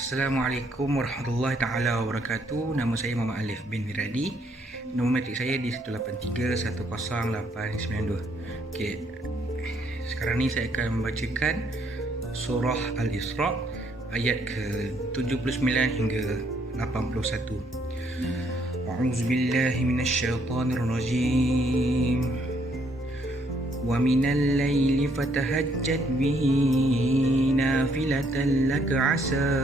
Assalamualaikum warahmatullahi taala wabarakatuh. Nama saya Muhammad Alif bin Miradi. Nombor matrik saya di 183108892. Okey. Sekarang ni saya akan membacakan surah Al-Isra ayat ke-79 hingga 81. A'udzubillahi minasyaitonirrajim. وَمِنَ اللَّيْلِ فَتَهَجَّدْ بِهِ نَافِلَةً لَكَ عَسَىٰ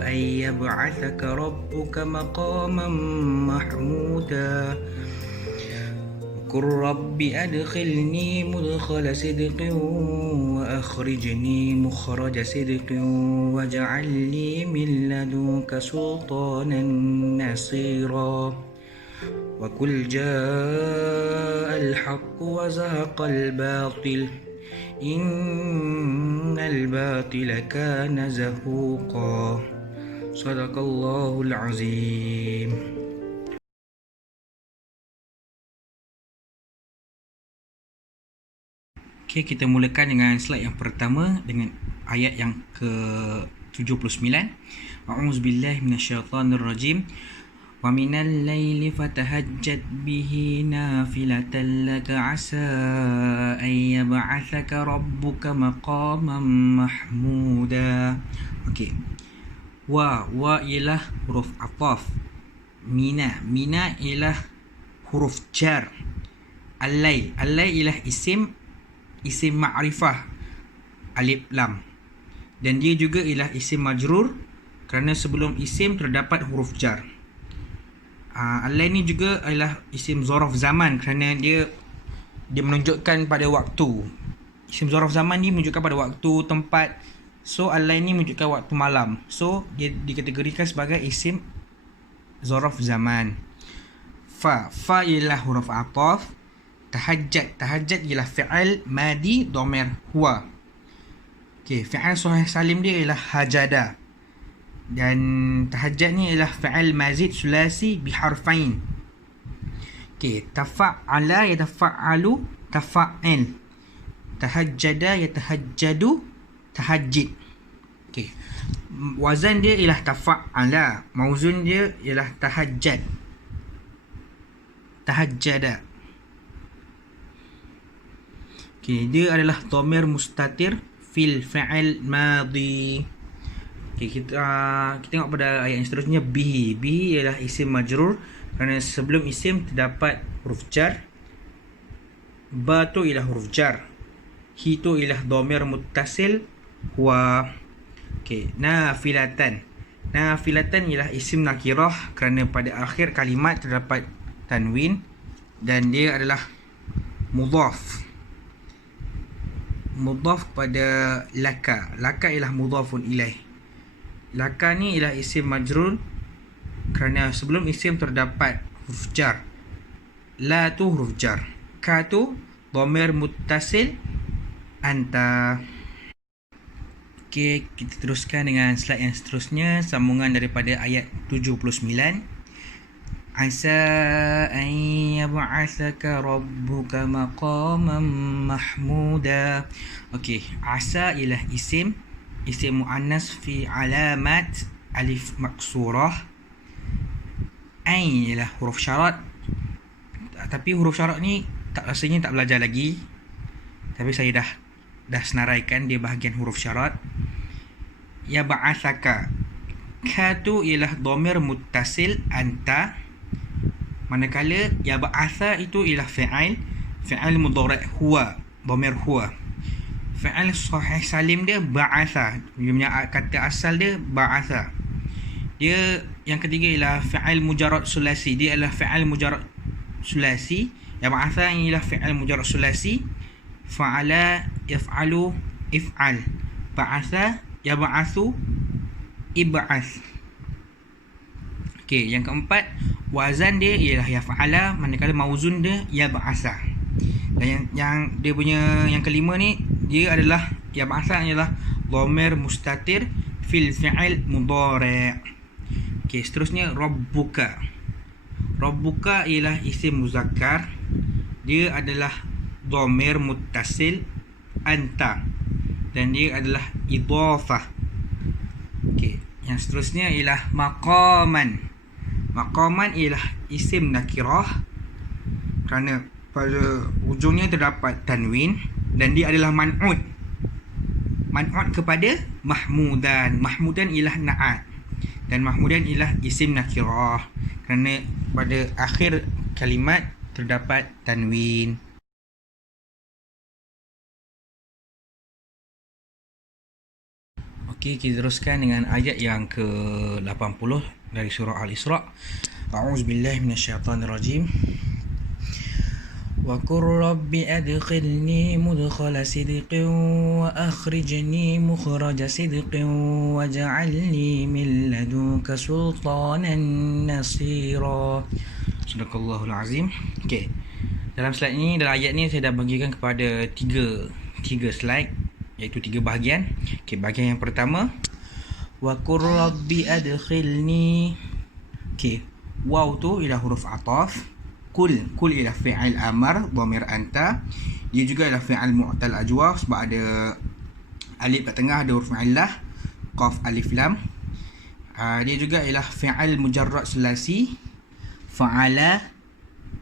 أَن يَبْعَثَكَ رَبُّكَ مَقَامًا مَحْمُودًا وَقُل رَّبِّ أَدْخِلْنِي مُدْخَلَ صِدْقٍ وَأَخْرِجْنِي مُخْرَجَ صِدْقٍ وَاجْعَل لِّي مِن لَّدُنكَ سُلْطَانًا نَّصِيرًا وَقُلْ جَاءَ الْحَقُّ وَزَهَقَ الْبَاطِلُ إِنَّ الْبَاطِلَ كَانَ زَهُوقًا صَدَقَ اللَّهُ الْعَظِيمُ. Okey, kita mulakan dengan slide yang pertama dengan ayat yang ke-79. A'udzubillahi minasyaitonirrajim. وَمِنَ اللَّيْلِ فَتَهَجَّدْ بِهِ نَافِلَةً لَكَ عَسَىٰ أَن يَبْعَثَكَ رَبُّكَ مَقَامًا مَحْمُودًا. Okey. Wa ialah huruf ataf. Mina ialah huruf jar. Al-lail ialah isim ma'rifah alif lam. Dan dia juga ialah isim majrur kerana sebelum isim terdapat huruf jar. Al-lail ni juga adalah isim zaraf zaman kerana dia menunjukkan pada waktu. Isim zaraf zaman ni menunjukkan pada waktu, tempat. So al-lail ni menunjukkan waktu malam. So dia dikategorikan sebagai isim zaraf zaman. Fa ialah huruf ataf. Tahajjad ialah fi'il madi dhamir huwa. Okey, fi'il sahih salim dia ialah hajada. Dan tahajjud ni ialah fa'al mazid sulasi biharfain. Okey, tafa'ala yatafa'alu tafa'il. Tahajjada yatahajjadu tahajjid. Okey. Wazan dia ialah tafa'ala, mauzun dia ialah tahajjad. Tahajjada. Okey, dia adalah dhamir mustatir fil fa'il madhi. Okay, kita tengok pada ayat yang seterusnya. Bihi ialah isim majrur kerana sebelum isim terdapat huruf jar. Ba tu ialah huruf jar. Hi tu ialah dhamir muttasil huwa. Okey, nafilatan ialah isim nakirah kerana pada akhir kalimat terdapat tanwin dan dia adalah mudhaf pada laka ialah mudhafun ilaih. Laka ni ialah isim majrur kerana sebelum isim terdapat huruf jar. La tu huruf jar. Ka tu dhamir muttasil anta. Okey, kita teruskan dengan slide yang seterusnya, sambungan daripada ayat 79. Asa an yab'athaka rabbuka maqaman mahmuda. Okey, asa ialah isim muannas fi alamat alif maksurah. Ain ialah huruf syarat. Tapi huruf syarat ni rasanya tak belajar lagi. Tapi saya dah senaraikan dia bahagian huruf syarat. Ya ba'athaka. Ka tu ialah dhamir muttasil anta. Manakala ya ba'atha itu ialah fi'il mudhari' huwa, dhamir huwa. Fi'il sahih salim dia ba'atha. Dia punya kata asal dia ba'atha. Dia yang ketiga ialah fi'il mujarrad sulasi. Dia adalah fi'il mujarrad sulasi. Ya ba'atha ialah fi'il mujarrad sulasi. Fa'ala yaf'alu if'al. Ba'atha yab'athu ib'ath. Okey, yang keempat wazan dia ialah yaf'ala, manakala mauzun dia yab'atha. Dan yang dia punya yang kelima ni dia adalah yang ba'atha ialah dhamir mustatir fil fi'il mudhari'. Okey, seterusnya rabbuka. Rabbuka ialah isim muzakkar. Dia adalah dhamir muttasil anta dan dia adalah idhafah. Okey, Yang seterusnya ialah maqaman. Maqaman ialah isim nakirah kerana pada ujungnya terdapat tanwin dan dia adalah man'ud. Man'ud kepada mahmudan. Mahmudan ialah na'at dan mahmudan ialah isim nakirah kerana pada akhir kalimat terdapat tanwin. Okey, kita teruskan dengan ayat yang ke-80 dari surah Al-Isra. A'udzubillahi minasyaitonirrajim. Wa qur rabbi adkhilni mudkhala sidqin wa akhrijni mukhraja sidqin waj'alni min ladunka sultanan nasira. Sadaqallahul azim. Okey. Dalam slide ni, dalam ayat ni saya dah bagikan kepada tiga slide, iaitu 3 bahagian. Okey, bahagian yang pertama, wa qur rabbi adkhilni. Okey, waw tu ialah huruf ataf. Kul ialah fi'il amar dhamir anta. Dia juga ialah fi'il mu'tal ajwaf sebab ada alif kat tengah, ada huruf illah, qaf alif lam. Dia juga ialah fi'il mujarrad sulasi. Fa'ala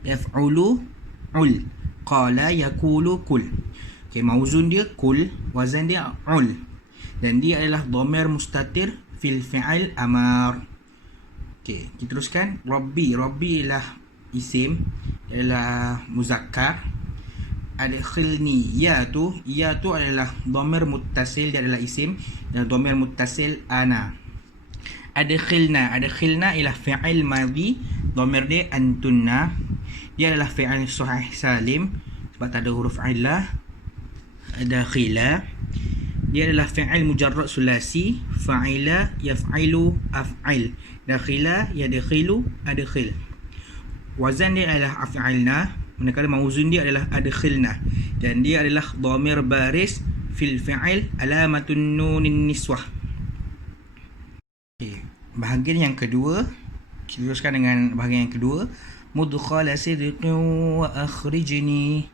yaf'ulu ul, qala yakulu kul. Okay, mauzun dia kul, wazan dia ul, dan dia adalah dhamir mustatir fil fi'il amar. Okay, kita teruskan. Rabbi ialah isim, ialah muzakkar. Adkhilni, ya tu adalah dhamir muttasil, dia adalah isim, dan dhamir muttasil ana. Adkhilna ialah fi'il madhi, dhamir dia antunna. Dia adalah fi'il sahih salim sebab tak ada huruf illah. Dakhila, dia adalah fi'il mujarrad sulasi. Fa'ila yaf'ilu af'il. Dakhila yadkhilu adkhil. Wazan dia adalah af'ilna, manakala mauzun dia adalah adkhilna, dan dia adalah dhamir baris fil fi'il alamatun nunin niswah. Okay, bahagian yang kedua, kita teruskan dengan bahagian yang kedua. Mudkhala sidqin wa akhrijni.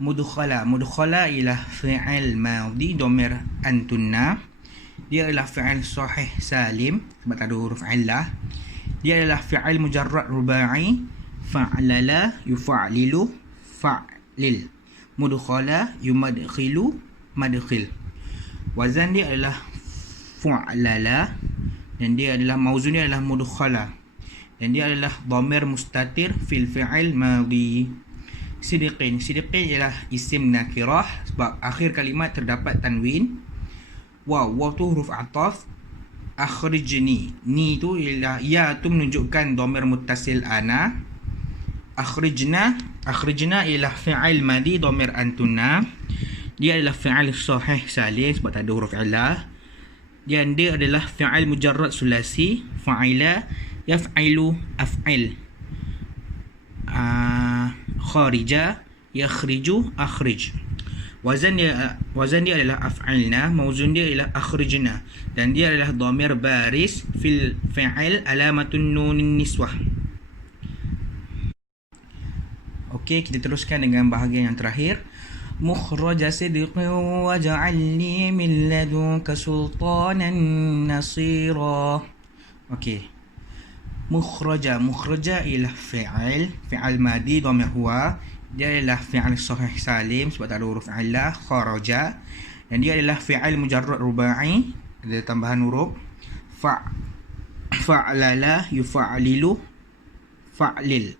Mudkhala ialah fi'il madhi dhamir antunna. Dia adalah fi'il sahih salim sebab tak ada huruf illah. Dia adalah fi'il mujarrad rubai. Fa'lala yufa'lilu fa'lil. Mudkhala yumadkhilu madkhil. Wazan dia adalah fu'lala, dan dia adalah mauzun dia adalah mudkhala, dan dia adalah dhamir mustatir fil fi'il madhi. Sidqin ialah isim nakirah sebab akhir kalimat terdapat tanwin. Waw tu huruf ataf. Akhrijni, ni tu ialah ya tu menunjukkan dhamir muttasil ana. Akhrijna ialah fi'il madhi dhamir antunna. Dia adalah fi'il sahih salim sebab tak ada huruf illah. Dan dia adalah fi'il mujarrad sulasi. Fa'ila yaf'ilu af'il. Kharija yakhriju akhrij. Wazan dia adalah af'ilna, mauzun dia adalah akhrijna, dan dia adalah dhamir baris fil fi'il alamatun nunin niswah. Okey, kita teruskan dengan bahagian yang terakhir. Mukhraja sidqin waj'alni min ladunka sultanan nasira. Okey, mukhraja ialah fi'il madhi dhamir huwa. Dia adalah fi'il sahih salim sebab tak ada huruf illah. Kharaja, dan dia adalah fi'il mujarrad rubai, ada tambahan huruf. Fa'lala yufa'lilu fa'lil.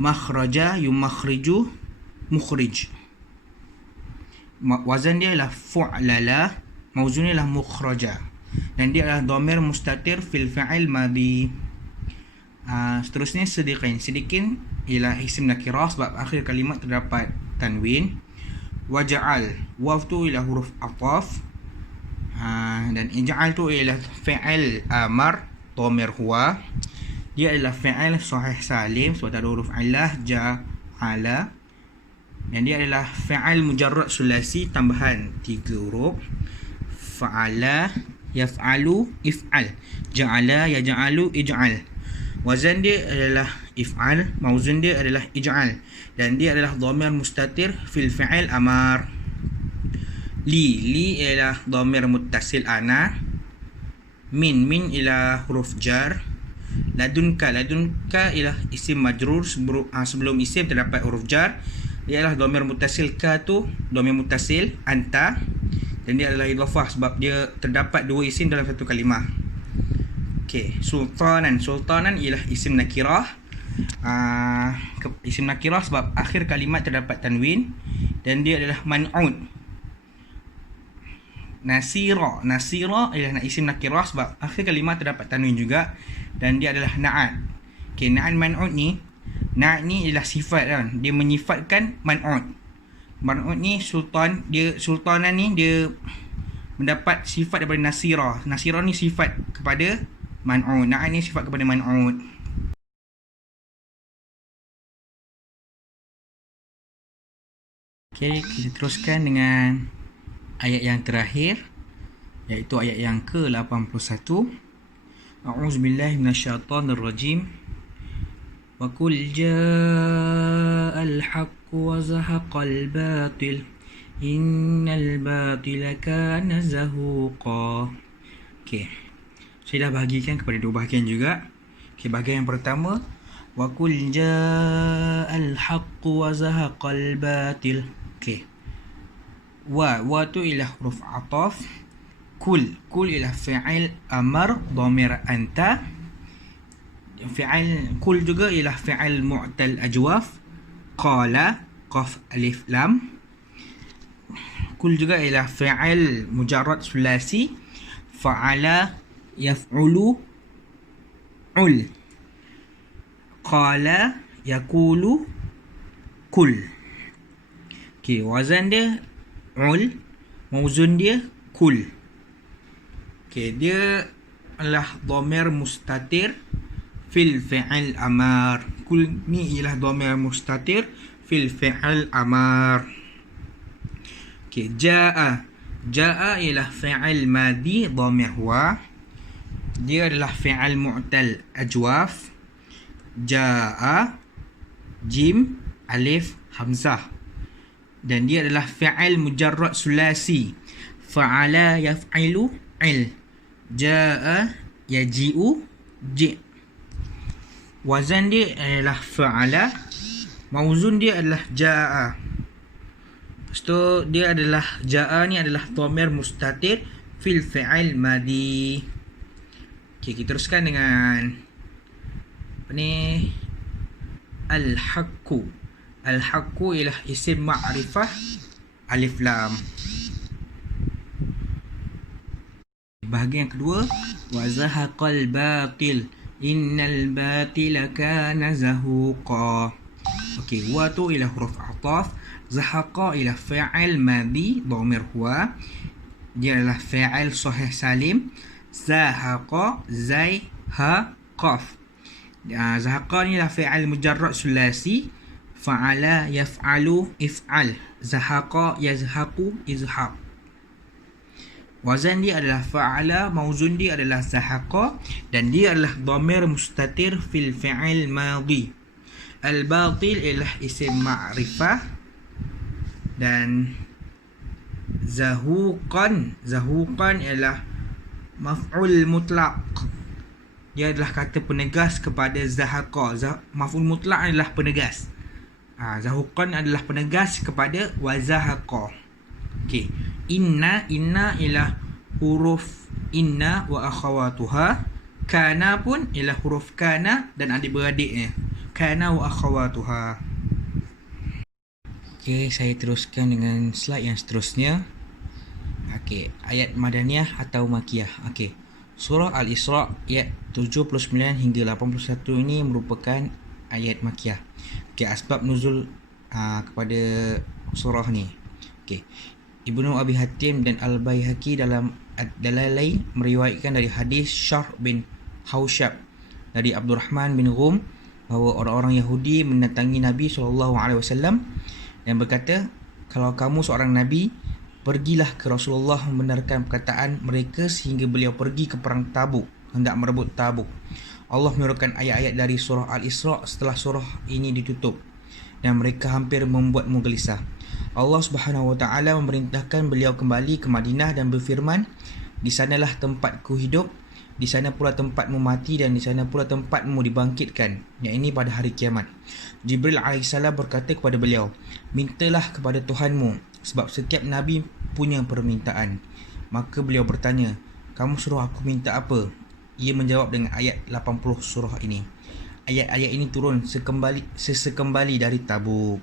Makhraja yumakhriju mukhrij. Wazan dia adalah fu'lala, mauzun dia adalah mukhraja, dan dia adalah dhamir mustatir fil fa'il madhi. Seterusnya sidqin ialah isim nakirah sebab akhir kalimat terdapat tanwin. Waja'al, waw tu ialah huruf ataf, dan ij'al tu ialah fi'il amar dhamir huwa. Dia adalah fi'il sahih salim sebab tak ada huruf illah, ja'ala, dan dia adalah fi'il mujarrad sulasi tambahan 3 huruf. Fa'ala yaf'alu if'al. Ja'ala yaj'alu ij'al. Wazan dia adalah if'al, mauzun dia adalah ij'al, dan dia adalah dhamir mustatir fil fi'il amar. Li ialah dhamir muttasil ana. Min ialah huruf jar. Ladunka ialah isim majrur. Sebelum isim terdapat huruf jar. Dia adalah dhamir muttasil. Ka tu dhamir muttasil anta, dan dia adalah idhafah sebab dia terdapat dua isim dalam satu kalimah. Okey, sultanan ialah isim nakirah. Isim nakirah sebab akhir kalimat terdapat tanwin, dan dia adalah man'ud. Nasira ialah isim nakirah sebab akhir kalimat terdapat tanwin juga, dan dia adalah na'at. Okey, na'at man'ud ni, na'at ni ialah sifat kan, dia menyifatkan man'ud. Man'ud ni sultanan ni dia mendapat sifat daripada nasira. Nasira ni sifat kepada man'ud, na'at ni sifat kepada man'ud. Okey, kita teruskan dengan ayat yang terakhir, iaitu ayat yang ke-81. A'udzubillahi minasyaitonirrajim. Wa qul ja'al haqqu wa zahaqal batil innal batila kana zahuqa. Okey, saya dah bahagikan kepada dua bahagian juga. Okey, bahagian yang pertama, wa qul ja'al haqqu wa zahaqal batil. Okey, wa tu ialah huruf ataf. Kul ialah fi'il amar dhamir anta. Fi'il kul juga ialah fi'il mu'tal ajwaf. Qala qaf alif lam. Kul juga ialah fi'il mujarrad sulasi. Fa'ala yaf'ulu ul. Qala yakulu kul. Okey, wazan dia ul, mauzun dia kul. Okey, dia adalah dhamir mustatir fil fi'il amar. Kul ni ialah dhamir mustatir fil fi'il amar. Okey, ja'a ialah fi'il madhi dhamir huwa. Dia adalah fi'il mu'tal ajwaf. Ja'a jim alif hamzah, dan dia adalah fi'il mujarrad sulasi. Fa'ala yaf'ilu il. Ja'a yaji'u ji'. Wazan dia adalah fa'ala, mauzun dia adalah ja'a. Lepas tu dia adalah ja'a ni adalah dhamir mustatir fil fi'il madhi. Okey, kita teruskan dengan apa ni? Al-haqqu. Al-haqqu ialah isim ma'rifah alif lam. Bahagian kedua, wa zahaqal batil innal batila kana zahuqa. Okey, wa tu ialah huruf ataf. Zahaqa ialah fi'il madhi dhamir huwa. Dia adalah fi'il sahih salim. Zahaqa zai ha qaf. Zahaqa ni adalah fi'il mujarrad sulasi. Fa'ala yaf'alu if'al. Zahaqa yazhaqu izhaq. Wazan dia adalah fa'ala, mauzun dia adalah zahaqa, dan dia adalah dhamir mustatir fil fi'il madhi. Al-batil ialah isim ma'rifah, dan zahuqan ialah maf'ul mutlaq. Dia adalah kata penegas kepada zahaqa. Maf'ul mutlaq adalah penegas. Zahuqan adalah penegas kepada wazahaqa. Okey, inna ialah huruf inna wa akhawatuha. Kana pun ialah huruf kana dan adik-beradiknya. Kana wa akhawatuha. Okey, saya teruskan dengan slide yang seterusnya. Okey, ayat madaniyah atau makiyah. Okey, surah Al-Isra ayat 79 hingga 81 ini merupakan ayat makiyah. Okey, asbab nuzul kepada surah ni. Okey, Ibnu Abi Hatim dan Al-Baihaqi dalam Ad-Dalalain meriwayatkan dari hadis Syarh bin Hausyab dari Abdurrahman bin Ghum bahawa orang-orang Yahudi mendatangi Nabi SAW dan berkata, kalau kamu seorang Nabi, pergilah ke Rasulullah membenarkan perkataan mereka sehingga beliau pergi ke perang Tabuk, hendak merebut Tabuk. Allah menurunkan ayat-ayat dari surah Al-Isra setelah surah ini ditutup, dan mereka hampir membuatmu gelisah. Allah Subhanahu Wa Taala memerintahkan beliau kembali ke Madinah dan berfirman, di sanalah tempatku hidup, di sana pula tempatmu mati dan di sana pula tempatmu dibangkitkan, yang ini pada hari kiamat. Jibril alaihissalam berkata kepada beliau, mintalah kepada Tuhanmu, sebab setiap Nabi punya permintaan. Maka beliau bertanya, kamu suruh aku minta apa? Ia menjawab dengan ayat 80 surah ini. Ayat-ayat ini turun sesekembali dari Tabuk.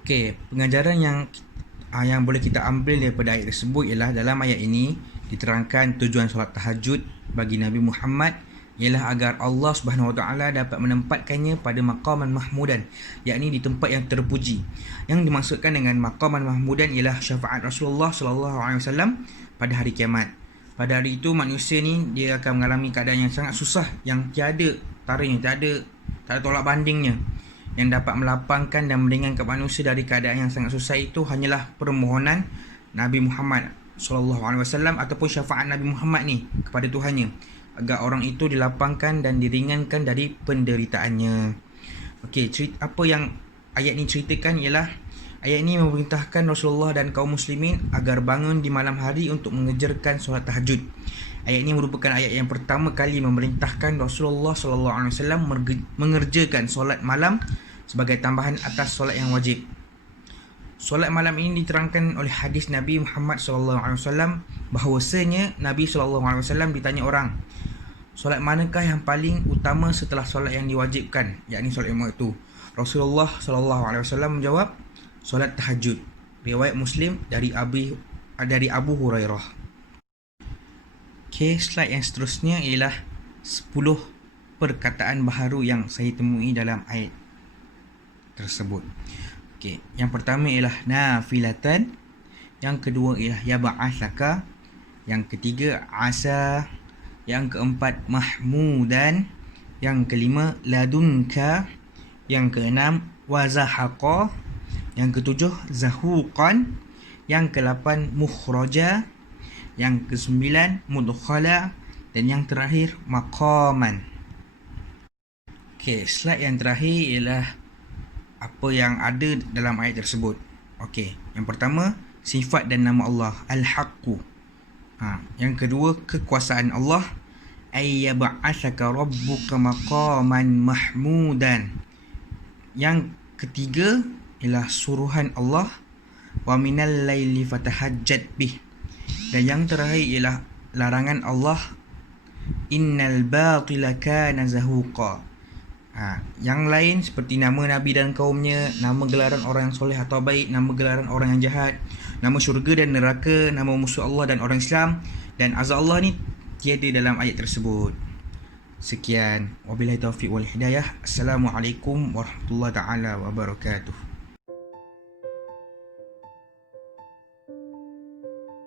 Okey, pengajaran yang boleh kita ambil daripada ayat tersebut ialah dalam ayat ini diterangkan tujuan solat tahajud bagi Nabi Muhammad ialah agar Allah Subhanahu Wa Taala dapat menempatkannya pada maqaman mahmudan, yakni di tempat yang terpuji. Yang dimaksudkan dengan maqaman mahmudan ialah syafaat Rasulullah sallallahu alaihi wasallam pada hari kiamat. Pada hari itu manusia ni dia akan mengalami keadaan yang sangat susah, yang tiada taranya, tak ada tolak bandingnya. Yang dapat melapangkan dan meringankan manusia dari keadaan yang sangat susah itu hanyalah permohonan Nabi Muhammad sallallahu alaihi wasallam ataupun syafaat Nabi Muhammad ni kepada Tuhannya, agar orang itu dilapangkan dan diringankan dari penderitaannya. Okey, apa yang ayat ni ceritakan ialah ayat ini memerintahkan Rasulullah dan kaum muslimin agar bangun di malam hari untuk mengerjakan solat tahajud. Ayat ini merupakan ayat yang pertama kali memerintahkan Rasulullah sallallahu alaihi wasallam mengerjakan solat malam sebagai tambahan atas solat yang wajib. Solat malam ini diterangkan oleh hadis Nabi Muhammad sallallahu alaihi wasallam bahawasanya Nabi sallallahu alaihi wasallam ditanya orang, solat manakah yang paling utama setelah solat yang diwajibkan, yakni solat lima waktu? Rasulullah sallallahu alaihi wasallam menjawab, solat tahajud. Riwayat Muslim dari Abu Hurairah. Okey, slide yang seterusnya ialah 10 perkataan baharu yang saya temui dalam ayat tersebut. Okey, yang pertama ialah nafilatan, yang kedua ialah yab'atsaka, yang ketiga asa, yang keempat mahmudan, yang kelima ladunka, yang keenam wazahaqa, yang ketujuh zahuqan, yang ke-8 mukhraja, yang ke-9 mudkhala, dan yang terakhir maqaman. Okey, slide yang terakhir ialah apa yang ada dalam ayat tersebut. Okey, yang pertama sifat dan nama Allah Al-Haqqu. Yang kedua kekuasaan Allah, ayyab'atsaka rabbuka maqaman mahmudan. Yang ketiga ialah suruhan Allah, wa minal laili fatahajjat bih. Dan yang terakhir ialah larangan Allah, innal batila kana zahuqa. Yang lain seperti nama Nabi dan kaumnya, nama gelaran orang yang soleh atau baik, nama gelaran orang yang jahat, nama syurga dan neraka, nama musuh Allah dan orang Islam, dan azab Allah ni tiada dalam ayat tersebut. Sekian, wabillahi taufiq wal hidayah. Assalamualaikum warahmatullahi taala wabarakatuh.